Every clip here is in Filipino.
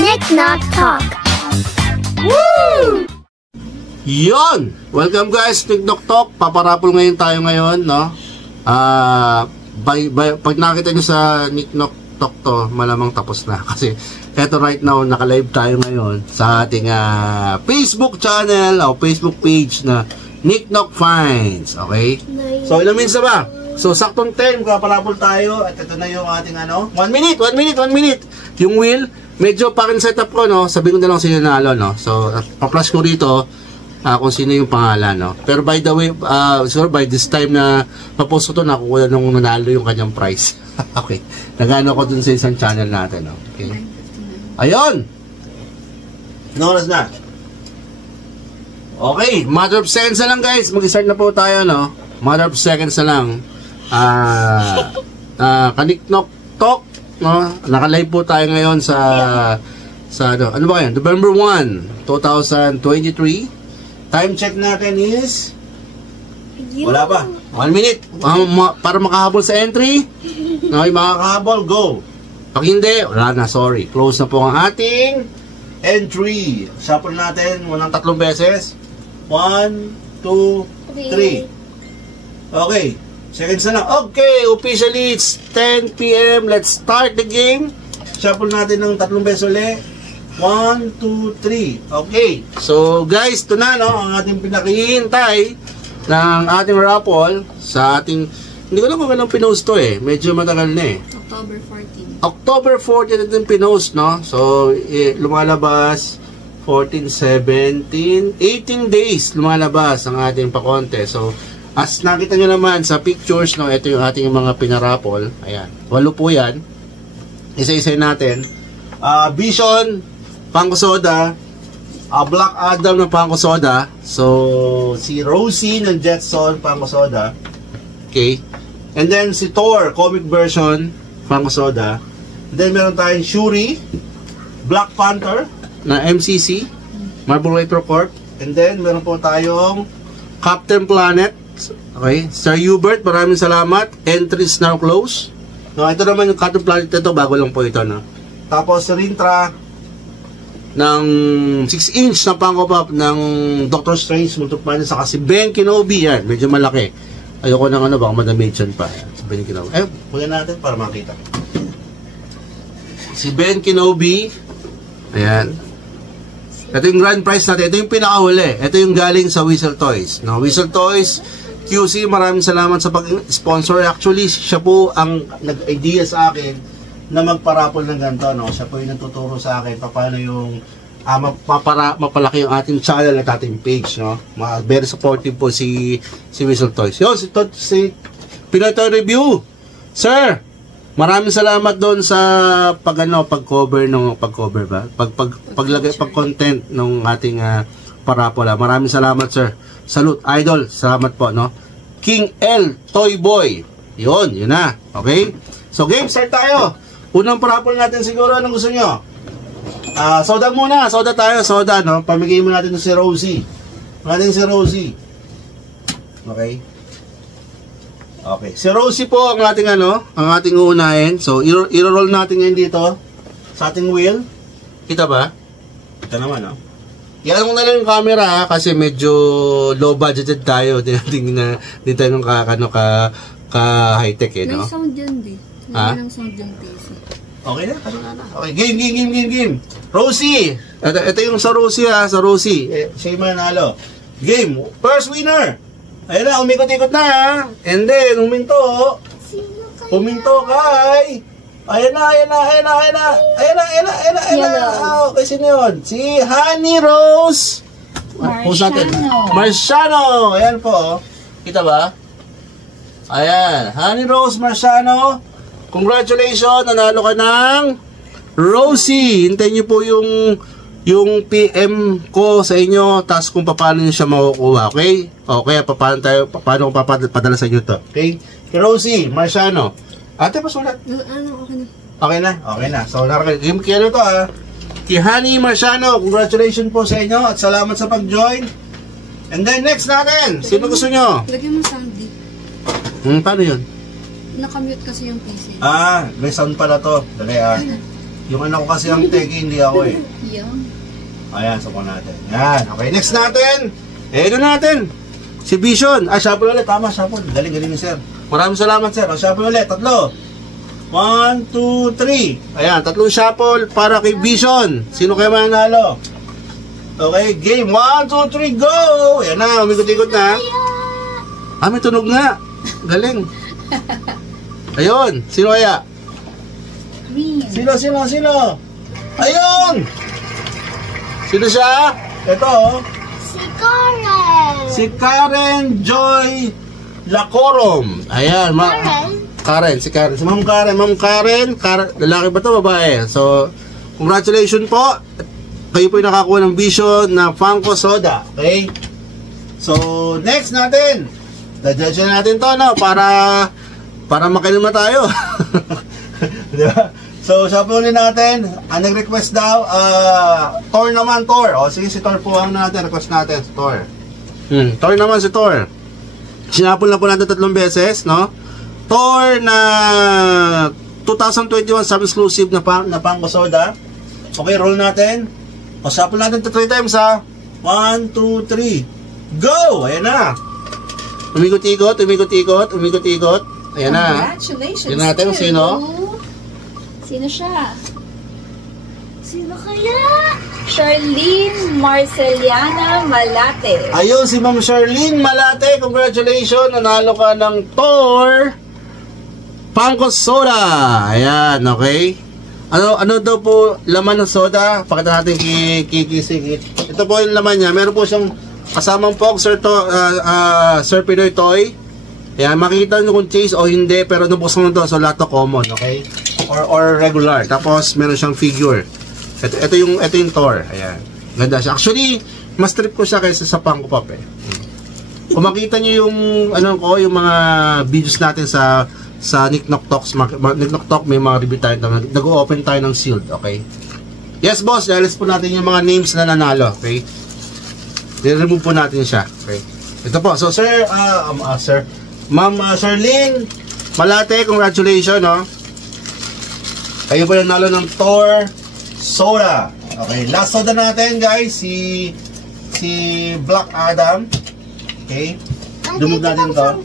Nick Knock Talk. Woo! Yon! Welcome guys, Nick Knock Talk. Paparapol ngayon tayo ngayon, no? Pag nakita nyo sa Nick Knock Talk to, malamang tapos na. Kasi eto right now, naka-live tayo ngayon sa ating Facebook channel o Facebook page na Nick Knock Finds. Okay? So, ilang minutes na ba? So, saktong 10, paparapol tayo. At ito na yung ating 1 minute. Yung wheel, medyo pa rin setup ko, no? Sabihin ko na lang sino nanalo, no? So, pa-flash ko rito kung sino yung pangalan, no? Pero by the way, siguro by this time na papost ko to, nakukuha nung nanalo yung kanyang prize. Okay. Nagano ko dun sa isang channel natin, no? Okay. Ayun! No oras na. Okay. Matter of seconds na lang, guys. Mag-start na po tayo, no? Matter of seconds na lang. Nick Knock Talk, no? Naka-live po tayo ngayon sa ano ba yan? November 1, 2023. Time check natin is wala pa. 1 minute. Para makahabol sa entry. Okay, makakahabol, go. Pag hindi, wala na, sorry. Close na po ang ating entry. Shuffle natin, unang 3 beses. 1, 2, 3. Okay. Seconds na lang. Okay, officially it's 10 PM. Let's start the game. Shuffle natin ng 3 beses ulit. 1, 2, 3. Okay. So, guys, ito na, no? Ang ating pinakihintay ng ating raffle sa ating... Hindi ko lang kung anong pinost to, eh. Medyo matagal na, eh. October 14 ito yung pinost, no? So, lumalabas 14, 17, 18 days lumalabas ang ating pakonte. So, as nakita nyo naman sa pictures, no? Ito yung ating mga pinaraffle. Ayan. 8 po yan. Isa-isa natin. Vision, Pangkusoda, Black Adam ng Pangkusoda. So, si Rosie ng Jetson, Pangkusoda. Okay. And then, si Thor, comic version, Pangkusoda. Then, meron tayong Shuri, Black Panther, na MCC, Marvel Retro Corp. And then, meron po tayong Captain Planet. Okay. Sir Hubert, maraming salamat. Entries now close. No, ito naman yung Captain Planet ito, bago lang po ito, no? Tapos, Rintra, ng 6-inch na Funko ng Doctor Strange Multiplanet, saka si Ben Kenobi. Yan, medyo malaki. Ayoko ng baka madamage yan pa. Si Ben Kenobi. Muna natin para makita. Si Ben Kenobi. Ayan. Ito yung grand prize natin. Ito yung pinakahuli. Ito yung galing sa Whistle Toys. No, Whistle Toys QC, maraming salamat sa pag-sponsor. Actually, siya po ang nag-idea sa akin na magparapol ng ganito, no? Siya po yung nagtuturo sa akin paano yung mapalaki yung ating channel at ating page, no? Very supportive po si Whistle Toys. Yo, si Pinoy Toy Review. Sir, maraming salamat doon sa pag-cover ba? Pag-content ng ating parapola. Maraming salamat, sir. Salute, idol. Salamat po, no? King L Toy Boy. Yun na. Okay? So, game start tayo. Unang parapol natin siguro, anong gusto nyo? Soda muna. Soda tayo. Soda, no? Pamigay mo natin si Rosie. Okay? Okay. Si Rosie po ang ating ang ating uunahin. So, i-roll natin ngayon dito sa ating wheel. Kita ba? Kita naman, no? Yan ko na lang yung camera, kasi medyo low budgeted tayo. Hindi tayo nung ka-high-tech, no? May sound dyan, di. May sound dyan, PC. Okay na, okay, game. Rosie! Ito yung sa Rosie, sa Rosie. Siya yung manalo. Game, first winner! Ayan na, umikot-ikot na, ha? And then, huminto kay... Ayan na. Okay, sino yun? Si Honey Rose Marciano. Ayan po, kita ba? Ayan, Honey Rose Marciano. Congratulations, nanalo ka ng Rosie. Hintayin niyo po yung PM ko sa inyo, tas kung paano niyo siya makukuha, okay? Okay, paano ko papadala sa inyo to, okay? Rosie Marciano. Ate, pasulat. Okay na. So, game kaya to, Kay Honey Marciano, congratulations po sa inyo at salamat sa pag-join. And then next natin, sino gusto nyo? Lagyan mo Sandy. Paano yun? Nakamute kasi yung PC. May sound pala to. Dali Yung anak ko kasi ang teki, hindi ako eh. Yan. Ayan, suko natin. Yan. Okay, next natin. Ito natin. Si Vision. Shuffle ulit. Tama, shuffle. Galing ni sir. Maraming salamat, sir. Shuffle ulit. 3. 1, 2, 3. Ayan, 3 shuffle para kay Vision. Sino kaya mananalo? Okay, game. 1, 2, 3, go! Ayan na, umikot-ikot na. May tunog nga. Galing. Ayun, sino kaya? Green. Sino? Ayun! Sino siya? Ito, Si Karen. si Karen Joy Lacorom. Ayan, Karen. Si Ma'am Karen. Lalaki ba to, babae? So, congratulations po. Kayo po yung nakakuha ng Vision na Funko Soda. Okay? So, next natin. Dadyansya natin to, no? Para makainom na tayo. Diba? So, sabi natin, ang nag-request daw, Thor naman, Thor. O, sige, si Thor po ang request natin, si Thor. Thor naman si Thor. Sinapol na po natin 3 beses, no? Thor na 2021 sub-exclusive na Funko Soda. Okay, roll natin. O, sapol natin 3 times, ha? 1, 2, 3. Go! Ayan na. Umikot-ikot. Ayan na. Congratulations. Tignan natin kung sino. Sino siya? Sino kaya? Charlene Marceliana Malate. Ayun, si Ma'am Charlene Malate. Congratulations. Nanalo ka ng Thor Funko Soda. Ayan, okay. Ano daw po laman ng soda? Pakita natin kikisig. Ito po yung laman niya. Meron po siyang kasamang Sir Pinoy Toy. Ayan, makikita nyo kung chase o hindi, pero nabuksan mo ito, so lahat to common, okay? Or regular. Tapos meron siyang figure. Ito yung Thor. Ayan. Ganda siya. Actually, mas trip ko siya kaysa sa Funko Pop eh. Kung makita nyo yung yung mga videos natin sa Nick Knock Talks, Nick Knock Talk, may mga review tayo, nag-open tayo ng sealed, okay? Yes, boss, alis po natin yung mga names na nanalo, okay? I-remove po natin siya, okay? Ito po, so sir, Ma'am Charlene Malate, congratulations, no? Kayo po nanalo ng Thor Soda. Okay, last soda natin, guys, si Black Adam. Okay? Dumog natin to.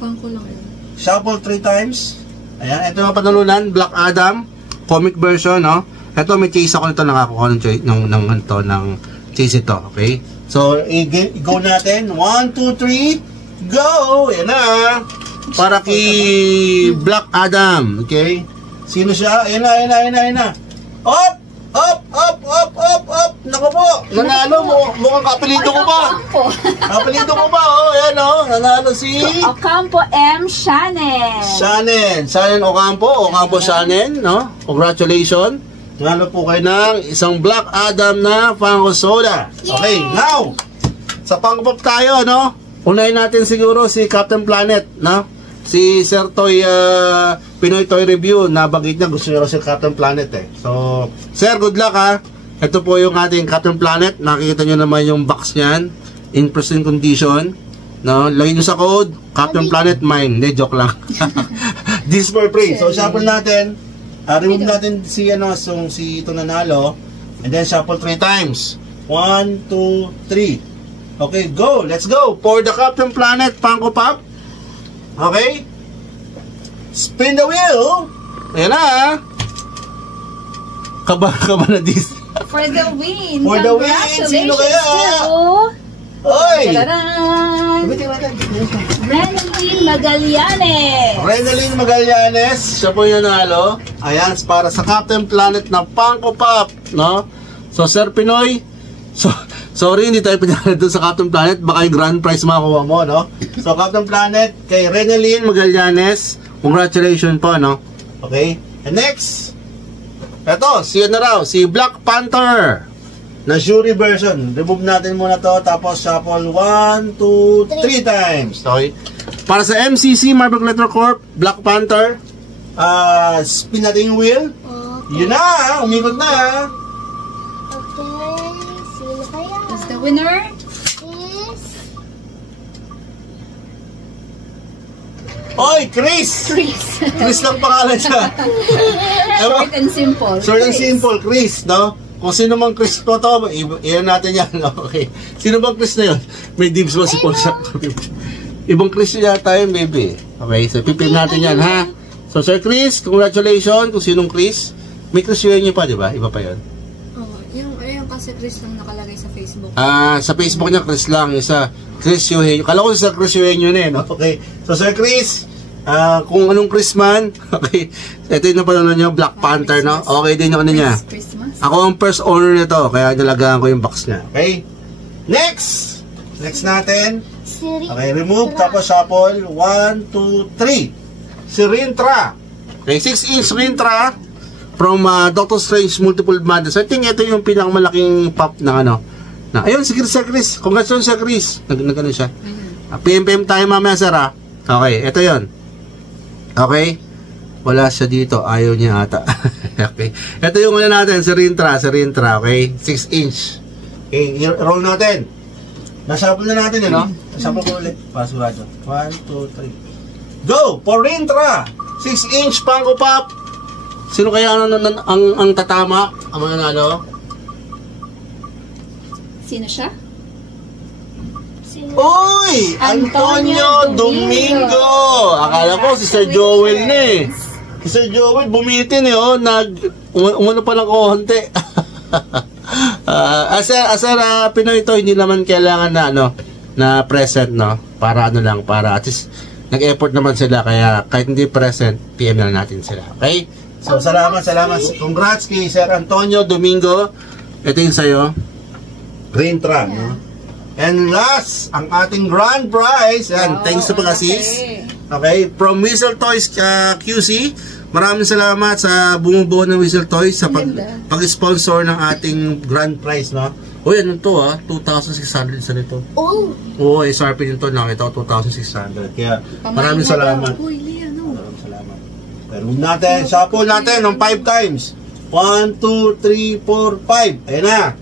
Funko lang yun. Shuffle 3 times. Ayan, ito yung panalunan, Black Adam, comic version, no? Ito, may chase ako nito, nakakuha ng chase ito, okay? So, i-go natin. 1, 2, 3, go! Ayan na. Para kay Black Adam, okay? Sino siya? Ayan na. Up! Naku po! Nanalo mo. Mukhang kapilido ko pa. Kapilido ko pa, oh. Ayan, oh. Nanalo si Ocampo M. Shannon. Shannon Ocampo. Shannon, no? Congratulations. Nanalo po kayo ng isang Black Adam na Funko Soda. Okay, now, sa Funko Pop tayo, no? Unahin natin siguro si Captain Planet, no? Si Sir Toy, Pinoy Toy Review, nabagit niya, gusto niya si Captain Planet eh. So, Sir, good luck ha. Ito po yung ating Captain Planet. Nakikita nyo naman yung box niyan, in pristine condition. No? Lagay nyo sa code, Captain Planet mine. Hindi, joke lang. This for free. So, shuffle natin. Remove natin si ito nanalo. And then, shuffle 3 times. 1, 2, 3. Okay, go. Let's go. For the Captain Planet Funko Pop. Okay? Spin the wheel. Ayan na. Kaba na this. For the win. For the win. Sino kaya? Oy! Renalyn Magallanes. Siya po yung nanalo. Ayan, para sa Captain Planet na Funko Pop. No? So, Sir Pinoy. Sorry, hindi tayo pinala doon sa Captain Planet. Baka yung grand prize makuha mo, no? So, Captain Planet, kay Renalyn Magallanes, congratulations po, no? Okay? And next, eto, si Black Panther na Shuri version. Remove natin muna to, tapos shuffle 1, 2, 3 times. Okay? Para sa MCC, Marvel Collector Corp, Black Panther, spin natin yung wheel. Okay. Yun na, umikot na. The winner is Oy, Chris! Chris lang pangalan siya. Short and simple. Short and simple, Chris, no? Kung sino mang Chris po to, iyan natin yan. Okay. Sino bang Chris na yun? May dibs ba si Paul sa ibang Chris yata yun, baby. Okay, so pipim natin yan, ha? So, Sir Chris, congratulations kung sinong Chris. May Chris yun pa, di ba? Iba pa yun. Oo, yung kasi Chris lang nakalagay sa Facebook. Sa Facebook niya, Chris lang. Isa, Chris Eugenio. Kala ko sa Chris Eugenio na no? Okay. So, Sir Chris, kung anong Chris man, okay. Ito yung napanood nyo, Black Panther, no? Okay din yung ano niya. Christmas. Ako ang first owner nito, kaya nalagaan ko yung box niya. Okay? Next! Next natin. Okay, remove, tapos shuffle. 1, 2, 3. Si Rintra. Okay, 6-inch Rintra from Doctor Strange Multiple Madness. I think ito yung pinakamalaking pop ng ano. Ayun, si Chris. Congratulations si Chris. Nag-ano siya. PM tayo mamaya, sir, ha? Okay, ito yun. Okay? Wala siya dito. Ayaw niya ata. Okay. Ito yung ano natin, si Rintra, okay? 6-inch. Okay, roll natin. Nashuffle na natin yun, no? Nashuffle ko ulit. Pasurado. 1, 2, 3. Go! For Rintra! 6-inch Funko Pop. Sino kaya ang tatama? Ang mga nalo? Sino siya? Uy! Antonio Domingo! Akala ko si Sir Joel na eh. Si Sir Joel bumitin eh, oh. Umano pa ng konti. Asar Pinoy ito, hindi naman kailangan na ano, na present, no? Para ano lang, para at least nag-effort naman sila, kaya kahit hindi present, PM na natin sila. Okay? So, salamat. Congrats kay Sir Antonio Domingo. Ito yung sa'yo. Rintra, no? And last, ang ating grand prize. Yan, thanks sa pag-assist. Okay, from Whistle Toys QC. Maraming salamat sa bumubuo ng Whistle Toys sa pag-sponsor ng ating grand prize, no? Uy, ano to, 2,600 sa nito. Oo, SRP nito, nakita ko 2,600. Kaya, maraming salamat. Maraming salamat. Pero natin, shuffle natin ng 5 times. 1, 2, 3, 4, 5. Ayan na.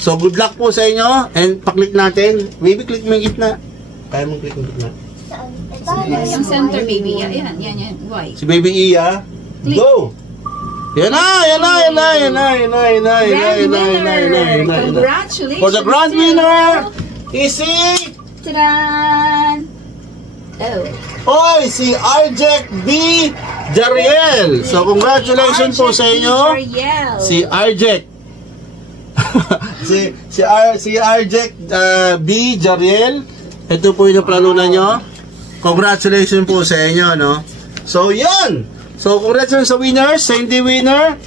So, good luck po sa inyo. And pa-click natin. Maybe click mo yung gitna. Kaya mong click yung gitna. Yung center, baby. Yan. Why? Si Baby Iya. Go! Yan na. Congratulations. For the grand winner, is si... Tadaan! Si Arjek B. Jariel. So, congratulations po sa inyo. Si Arjek. si Arjek B. Jariel. Ito po yung naplanunan nyo. Congratulations po sa inyo, no? So, yan. So, congratulations sa winners, sa hindi winner.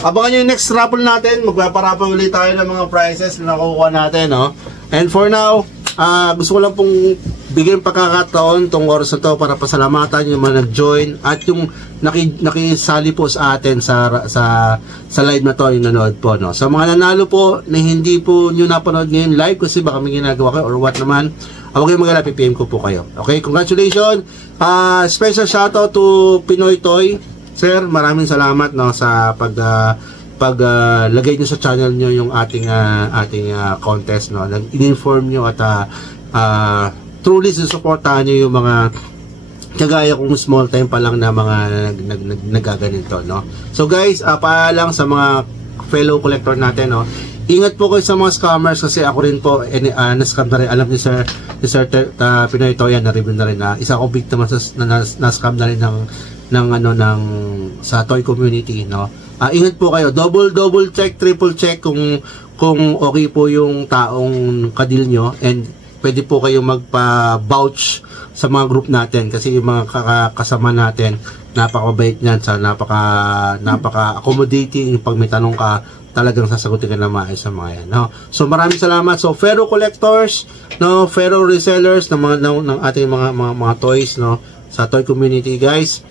Abangan nyo yung next raffle natin. Magpaparapal ulit tayo ng mga prizes na nakukuha natin, no? And for now, gusto ko lang pong bigyan pagkakataon tong oras na to para pasalamatan yung mga nag-join at yung nakisali po sa atin sa live na to, yung nanood po, no? Sa mga nanalo po na hindi po nyo napanood ngayon live kasi baka may ginagawa kayo or what naman, huwag kayong mag-alala, PPM ko po kayo. Okay, congratulations. Special shoutout to Pinoy Toy. Sir, maraming salamat, no, sa paglagay nyo sa channel nyo yung ating contest, no. In-inform nyo at truly susuportahan nyo yung mga kagaya kong small time pa lang na mga nagaganito, no. So guys, paalang sa mga fellow collector natin, no. Ingat po kayo sa mga scammers kasi ako rin po na-scam na rin. Alam niyo sir Pinoy Toy, na-review na rin na isa akong biktima na-scam na rin ng sa toy community, no. Ingat po kayo, double check, triple check kung okay po yung taong kadil nyo, and pwede po kayo magpa-vouch sa mga group natin kasi yung mga kasama natin napakabait niyan, sa napaka-accommodating. Pag may tanong ka, talagang sasagutin ka na maayos sa mga yan, no? So maraming salamat. So Fero collectors, no, Fero resellers ng ating mga toys, no, sa toy community, guys.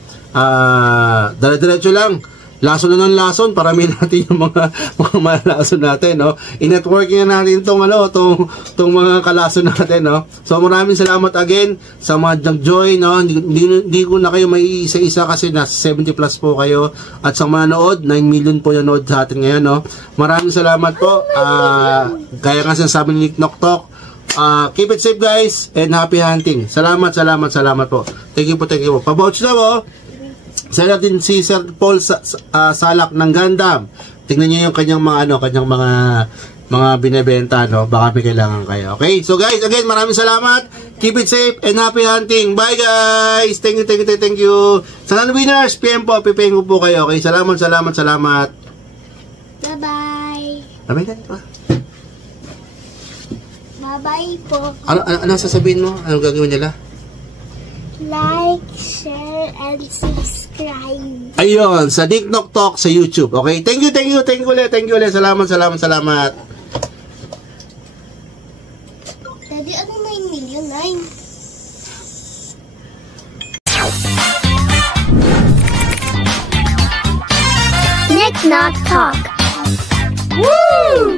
Dire-diretso lang. Lason na ng lason para may natin yung mga malason natin, no. I-networking na natin tong mga kalason natin, no. So maraming salamat again sa mga nag-join, no. Hindi ko na kayo may isa-isa kasi nasa 70 plus po kayo, at sa mga nanood, 9 million po yung nanood sa atin ngayon, no. Maraming salamat po. Kaya nga sinasabi ni Nick Noktok, Keep it safe guys and happy hunting. Salamat po. Thank you po. Pabouch na po. Sa natin si Sir Paul Salak ng Gundam. Tingnan niyo yung kanyang mga binebenta, no? Baka may kailangan kayo. Okay? So guys, again, maraming salamat. Keep it safe and happy hunting. Bye guys! Thank you. Sa non-winners, PM po, piping ko po kayo. Okay? Salamat. Bye-bye. Bye-bye po. Ano sasabihin mo? Anong gagawin nila? Like, share, and subscribe. Ayun, sa Dick Knock Talk sa YouTube. Okay? Thank you ulit. Salamat. Daddy, ano 9 million? 9? Nick Knock Talk. Woo!